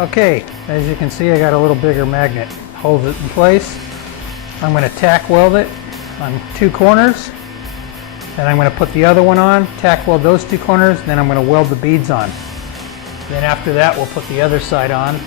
Okay, as you can see, I got a little bigger magnet. Holds it in place. I'm going to tack weld it on 2 corners. Then I'm going to put the other one on, tack weld those 2 corners, then I'm going to weld the beads on. Then after that, we'll put the other side on.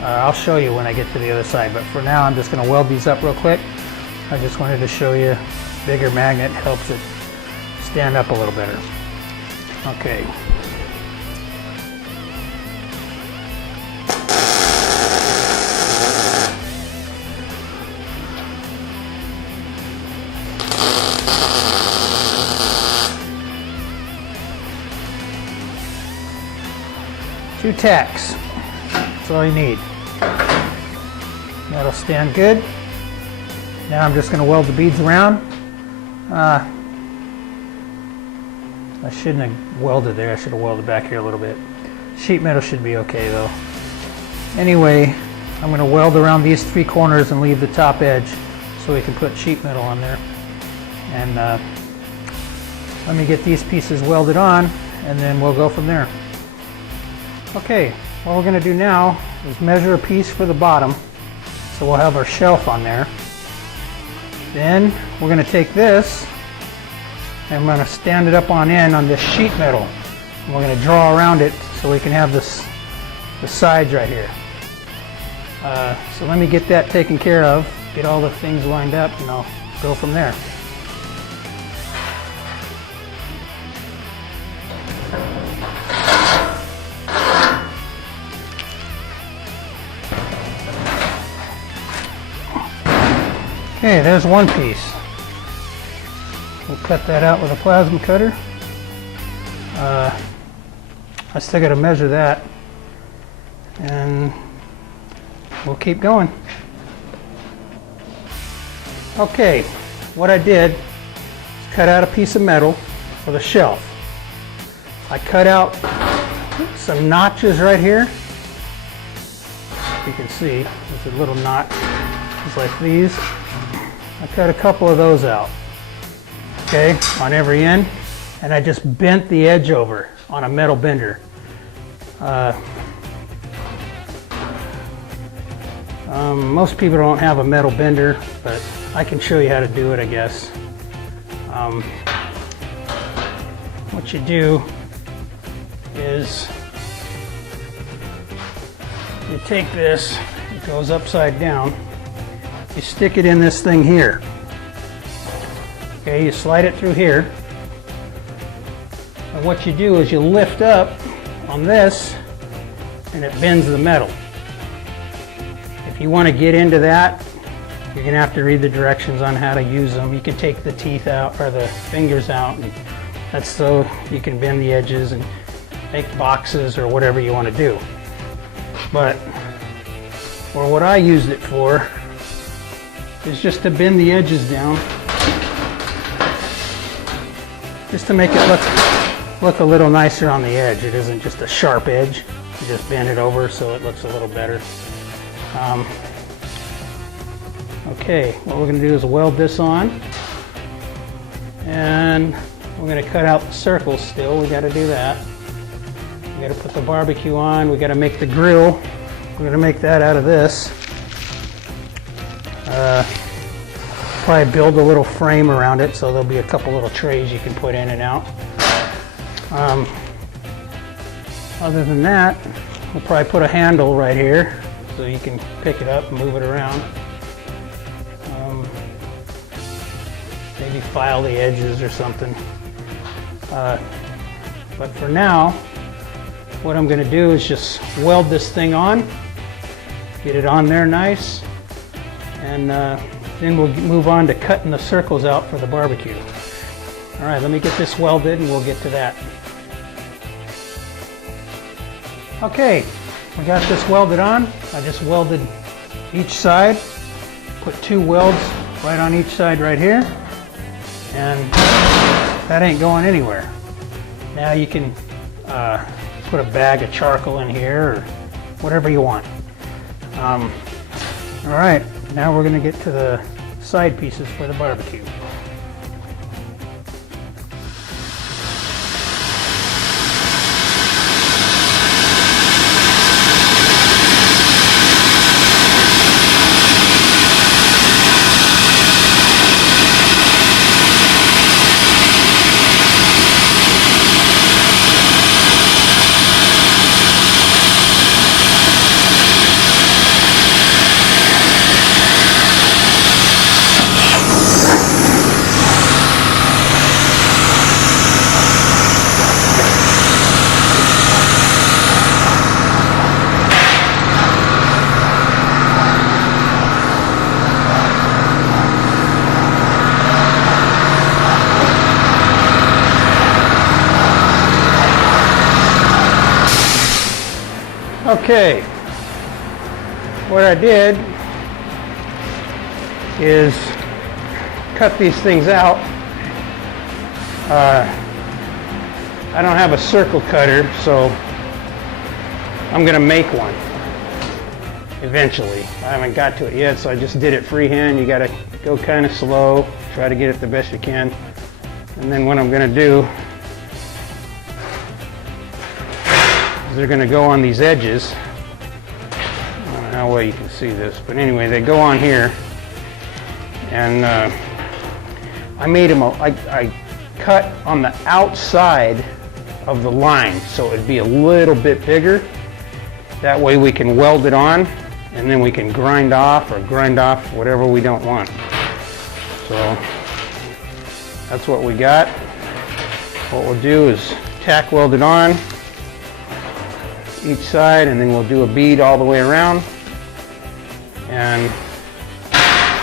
I'll show you when I get to the other side, but for now I'm just going to weld these up real quick. I just wanted to show you, bigger magnet helps it stand up a little better. Okay. Two tacks, that's all you need. That'll stand good. Now I'm just going to weld the beads around. I shouldn't have welded there, I should have welded back here a little bit. Sheet metal should be okay though. Anyway, I'm going to weld around these 3 corners and leave the top edge so we can put sheet metal on there. And let me get these pieces welded on and then we'll go from there. Okay, what we're going to do now is measure a piece for the bottom, so we'll have our shelf on there. Then we're going to take this and I'm going to stand it up on end on this sheet metal. And we're going to draw around it so we can have this, the sides right here. So let me get that taken care of, get all the things lined up, and I'll go from there. Okay, there's one piece. We'll cut that out with a plasma cutter. I still got to measure that, and we'll keep going. Okay, what I did is cut out a piece of metal for the shelf. I cut out some notches right here. You can see there's a little knot just like these. I cut a couple of those out, okay, on every end, and I just bent the edge over on a metal bender. Most people don't have a metal bender, but I can show you how to do it, I guess. What you do is you take this, it goes upside down, you stick it in this thing here. Okay, you slide it through here. And what you do is you lift up on this and it bends the metal. If you want to get into that, you're going to have to read the directions on how to use them. You can take the teeth out or the fingers out, and that's so you can bend the edges and make boxes or whatever you want to do. But for what I used it for is just to bend the edges down, just to make it look a little nicer on the edge. It isn't just a sharp edge. You just bend it over so it looks a little better. Okay, what we're going to do is weld this on, and we're going to cut out the circles still. We got to do that. We got to put the barbecue on. We got to make the grill. We're going to make that out of this. Probably build a little frame around it, so there'll be a couple little trays you can put in and out. Other than that, we'll probably put a handle right here so you can pick it up and move it around. Maybe file the edges or something. But for now, what I'm going to do is just weld this thing on, get it on there nice, and then we'll move on to cutting the circles out for the barbecue. All right, let me get this welded and we'll get to that. Okay, we got this welded on. I just welded each side, put 2 welds right on each side right here, and that ain't going anywhere. Now you can put a bag of charcoal in here or whatever you want. All right, now we're going to get to the side pieces for the barbecue. Okay, what I did is cut these things out. I don't have a circle cutter, so I'm gonna make one eventually. I haven't got to it yet, so I just did it freehand. You gotta go kind of slow, try to get it the best you can. And then what I'm gonna do is they're gonna go on these edges. I don't know how well you can see this, but anyway, they go on here. And I made them, I cut on the outside of the line so it'd be a little bit bigger. That way we can weld it on, and then we can grind off whatever we don't want. So that's what we got. What we'll do is tack weld it on each side, and then we'll do a bead all the way around, and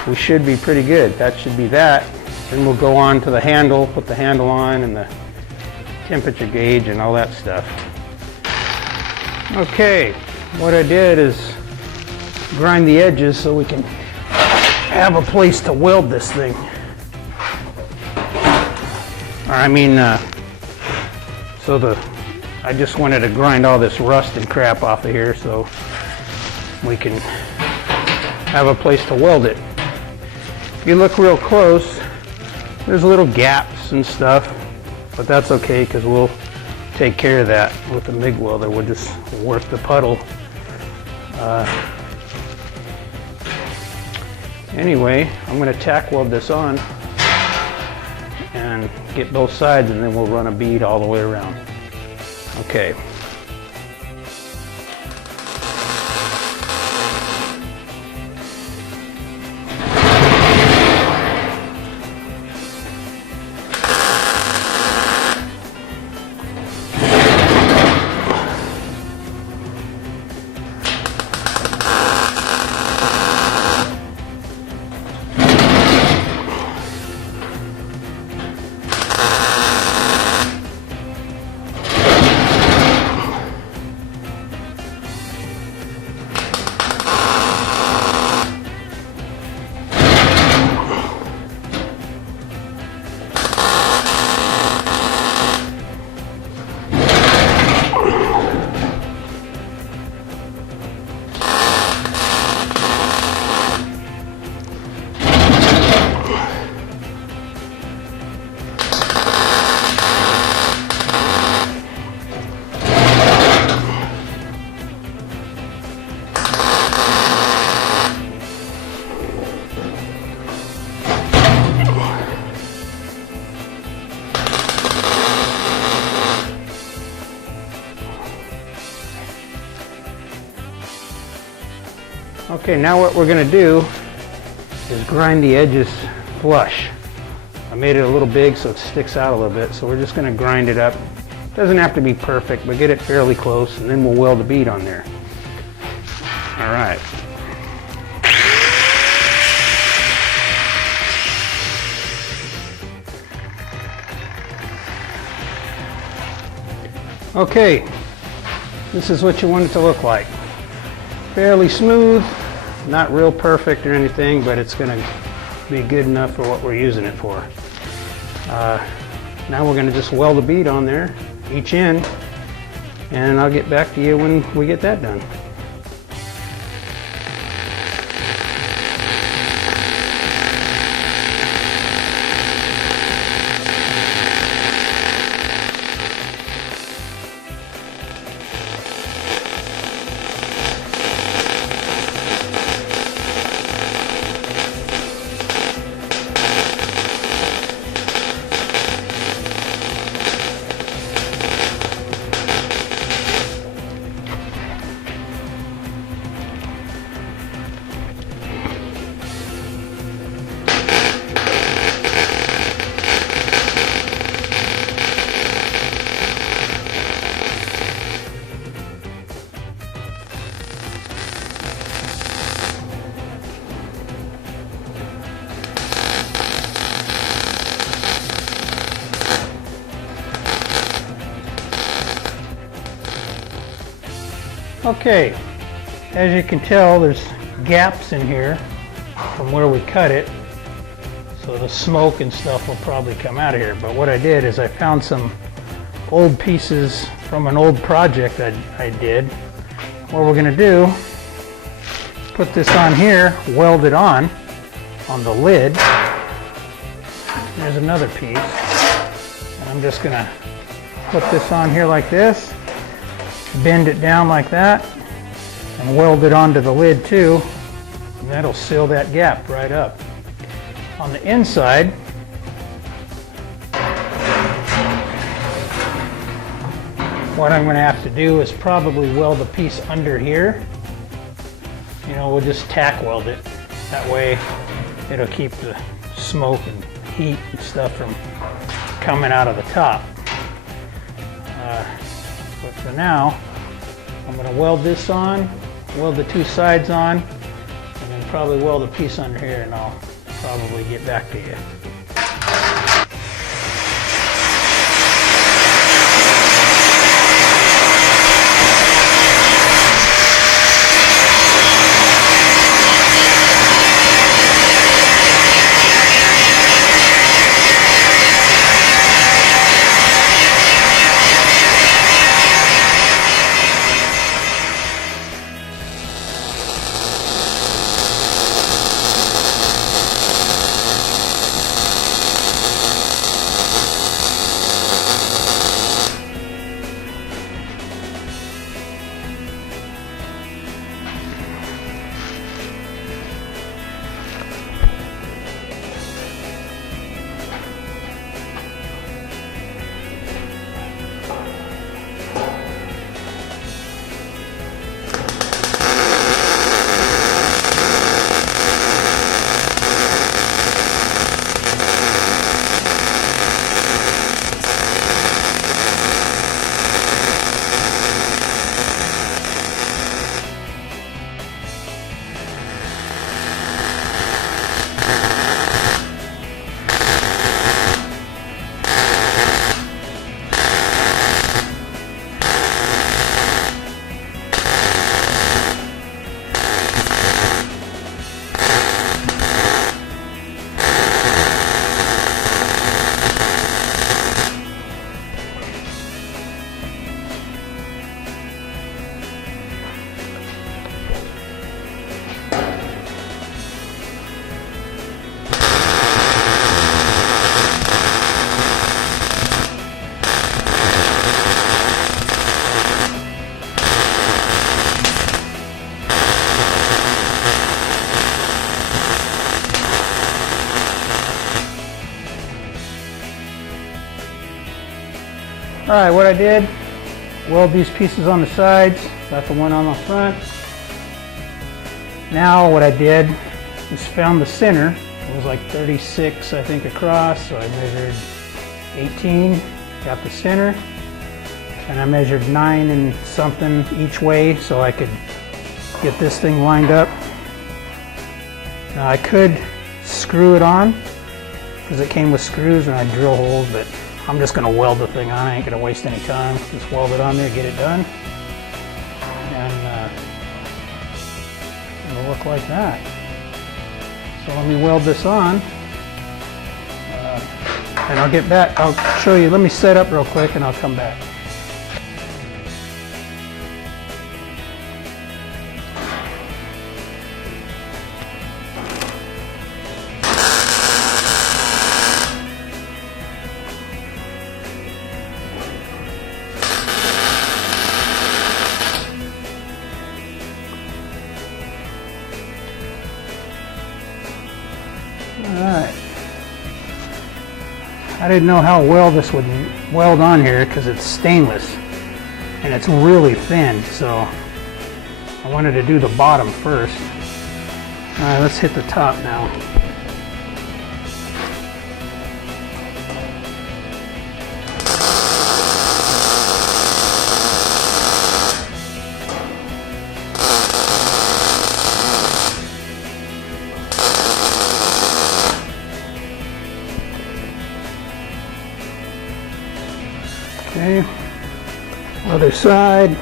we should be pretty good. That should be that. Then we'll go on to the handle, put the handle on, and the temperature gauge and all that stuff. Okay, what I did is grind the edges so we can have a place to weld this thing. I just wanted to grind all this rust and crap off of here so we can have a place to weld it. If you look real close, there's little gaps and stuff, but that's okay because we'll take care of that with the MIG welder. We'll just work the puddle. Anyway, I'm going to tack weld this on and get both sides, and then we'll run a bead all the way around. Okay. Okay, now what we're going to do is grind the edges flush. I made it a little big so it sticks out a little bit, so we're just going to grind it up. Doesn't have to be perfect, but get it fairly close, and then we'll weld the bead on there. All right. Okay, this is what you want it to look like. Fairly smooth, not real perfect or anything, but it's going to be good enough for what we're using it for. Now we're going to just weld the bead on there, each end, and I'll get back to you when we get that done. Okay, as you can tell, there's gaps in here from where we cut it, so the smoke and stuff will probably come out of here. But what I did is I found some old pieces from an old project I did. What we're gonna do, put this on here, weld it on the lid. There's another piece. And I'm just gonna put this on here like this, bend it down like that, and weld it onto the lid too, and that'll seal that gap right up. On the inside, what I'm going to have to do is probably weld a piece under here. You know, we'll just tack weld it. That way it'll keep the smoke and heat and stuff from coming out of the top. But for now, I'm going to weld this on, weld the two sides on, and then probably weld a piece under here, and I'll probably get back to you. Alright, what I did, weld these pieces on the sides, got the one on the front. Now what I did is found the center. It was like 36, I think, across, so I measured 18, got the center, and I measured 9 and something each way so I could get this thing lined up. Now I could screw it on, because it came with screws and I drill holes, but I'm just going to weld the thing on. I ain't going to waste any time. Just weld it on there, get it done, and it'll look like that. So let me weld this on, and I'll get back. I'll show you. Let me set up real quick and I'll come back. Alright, I didn't know how well this would weld on here because it's stainless and it's really thin, so I wanted to do the bottom first. Alright, let's hit the top now. Okay, other side.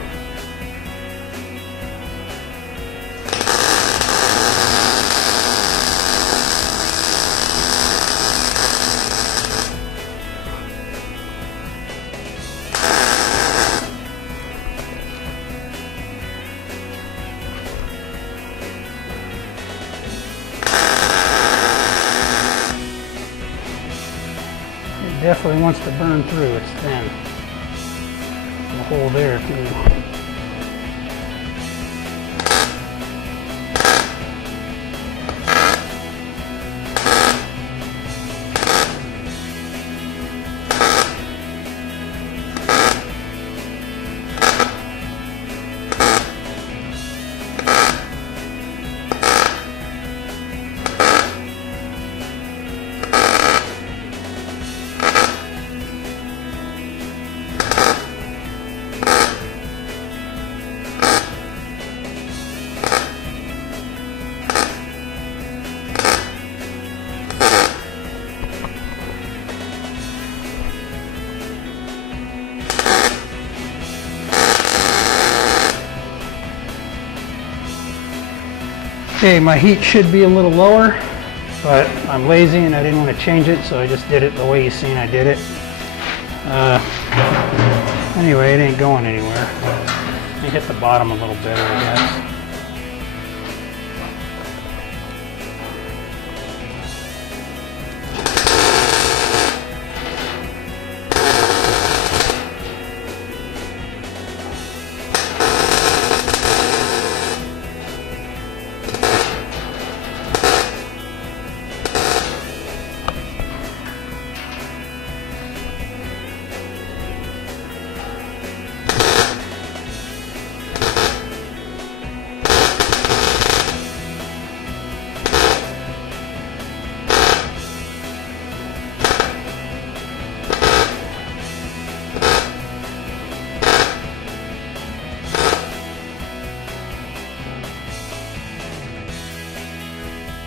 definitely wants to burn through. It's thin. The hole there too. Okay, my heat should be a little lower, but I'm lazy and I didn't want to change it, so I just did it the way you've seen I did it. Anyway, it ain't going anywhere. Let me hit the bottom a little better, I guess.